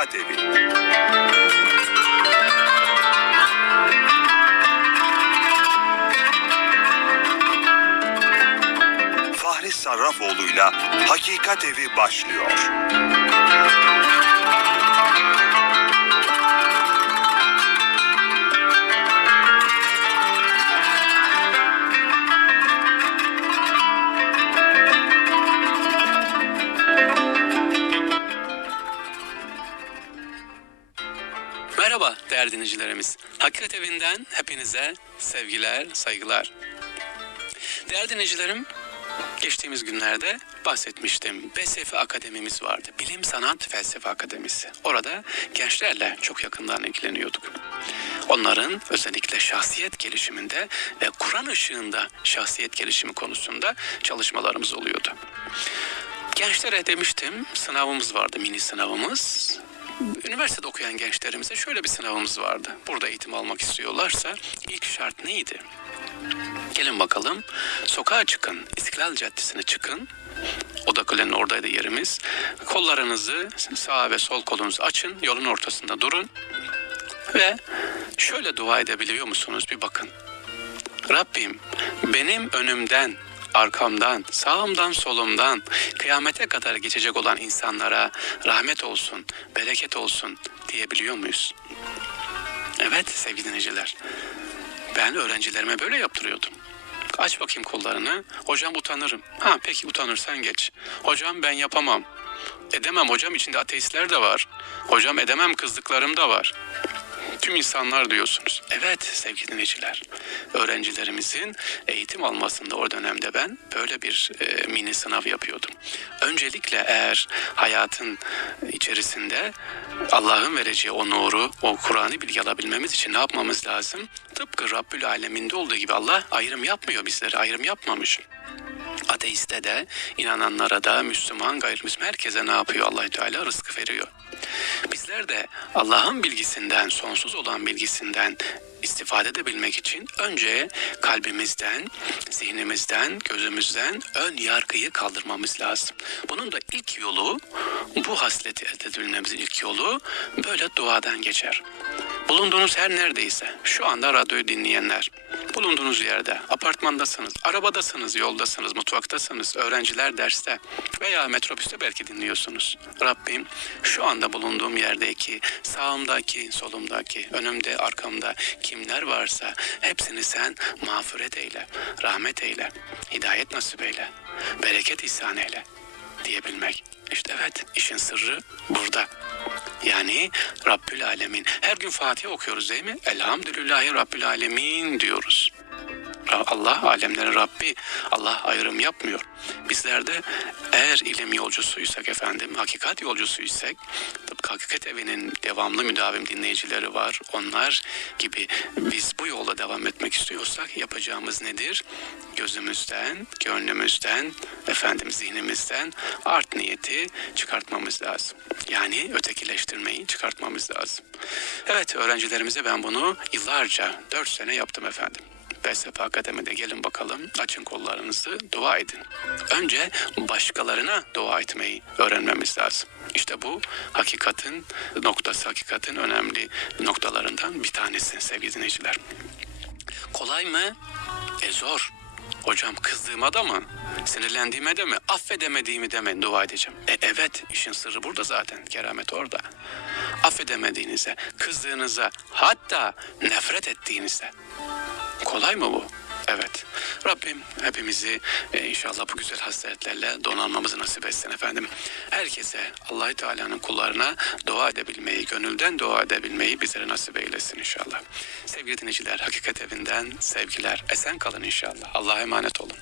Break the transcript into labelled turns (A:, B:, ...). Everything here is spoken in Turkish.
A: Hakikat Evi. Fahri Sarrafoğlu'yla Hakikat Evi başlıyor.
B: Değerli dinleyicilerimiz. Hakikat Evi'nden hepinize sevgiler, saygılar. Değerli dinleyicilerim, geçtiğimiz günlerde bahsetmiştim. BSF Akademimiz vardı. Bilim, Sanat, Felsefe Akademisi. Orada gençlerle çok yakından ilgileniyorduk. Onların özellikle şahsiyet gelişiminde ve Kur'an ışığında şahsiyet gelişimi konusunda çalışmalarımız oluyordu. Gençlere demiştim sınavımız vardı, mini sınavımız. Üniversitede okuyan gençlerimize şöyle bir sınavımız vardı. Burada eğitim almak istiyorlarsa ilk şart neydi? Gelin bakalım. Sokağa çıkın. İstiklal Caddesi'ne çıkın. Oda Kule'nin oradaydı yerimiz. Kollarınızı sağ ve sol kolunuzu açın. Yolun ortasında durun. Ve şöyle dua edebiliyor musunuz? Bir bakın. Rabbim benim önümden, arkamdan, sağımdan, solumdan kıyamete kadar geçecek olan insanlara rahmet olsun, bereket olsun diyebiliyor muyuz? Evet sevgili dinleyiciler. Ben öğrencilerime böyle yaptırıyordum. Aç bakayım kollarını. Hocam utanırım. Ha peki utanırsan geç. Hocam ben yapamam. Edemem hocam içinde ateistler de var. Hocam edemem kızdıklarım da var. Tüm insanlar diyorsunuz. Evet sevgili dinleyiciler. Öğrencilerimizin eğitim almasında o dönemde ben böyle bir e, mini sınav yapıyordum. Öncelikle eğer hayatın içerisinde Allah'ın vereceği o nuru, o Kur'an'ı bilgi alabilmemiz için ne yapmamız lazım? Tıpkı Rabbül Aleminde olduğu gibi Allah ayrım yapmıyor bizlere, ayrım yapmamış. Ateiste de, inananlara da, Müslüman, gayrimüslim herkese ne yapıyor allah Teala? Rızkı veriyor. Bizler de Allah'ın bilgisinden, sonsuz olan bilgisinden istifade edebilmek için önce kalbimizden, zihnimizden, gözümüzden ön yargıyı kaldırmamız lazım. Bunun da ilk yolu, bu hasleti elde edebilmemizin ilk yolu böyle duadan geçer. Bulunduğunuz her neredeyse, şu anda radyoyu dinleyenler, bulunduğunuz yerde, apartmandasınız, arabadasınız, yoldasınız, mutfaktasınız, öğrenciler derste veya metrobüste belki dinliyorsunuz. Rabbim şu anda bulunduğum yerdeki, sağımdaki, solumdaki, önümde, arkamda kimler varsa hepsini sen mağfiret eyle, rahmet eyle, hidayet nasip eyle, bereket ihsan eyle diyebilmek. İşte evet işin sırrı burada. Yani Rabbül Alemin. Her gün Fatiha okuyoruz değil mi? Elhamdülillahi Rabbül Alemin diyoruz. Allah alemlerin Rabbi. Allah ayrım yapmıyor. Bizler de eğer ilim yolcusuysak efendim, hakikat yolcusuysak, tıpkı hakikat evinin devamlı müdavim dinleyicileri var. Onlar gibi biz bu yolda devam etmek istiyorsak yapacağımız nedir? Gözümüzden, gönlümüzden, efendim zihnimizden art niyeti çıkartmamız lazım. Yani ötekileştirmeyi çıkartmamız lazım. Evet öğrencilerimize ben bunu yıllarca, dört sene yaptım efendim. Felsefe Akademi'de gelin bakalım açın kollarınızı dua edin. Önce başkalarına dua etmeyi öğrenmemiz lazım. İşte bu hakikatin noktası, hakikatin önemli noktalarından bir tanesi sevgili dinleyiciler. Kolay mı? E zor. Hocam kızdığıma da mı? Sinirlendiğime de mi? Affedemediğimi de mi dua edeceğim? E evet işin sırrı burada zaten. Keramet orada. Affedemediğinize, kızdığınıza, hatta nefret ettiğinizde. Kolay mı bu? Evet. Rabbim hepimizi e, inşallah bu güzel hasletlerle donanmamızı nasip etsin efendim. Herkese Allahü Teala'nın kullarına dua edebilmeyi, gönülden dua edebilmeyi bizlere nasip eylesin inşallah. Sevgili dinleyiciler, Hakikat Evi'nden sevgiler. Esen kalın inşallah. Allah'a emanet olun.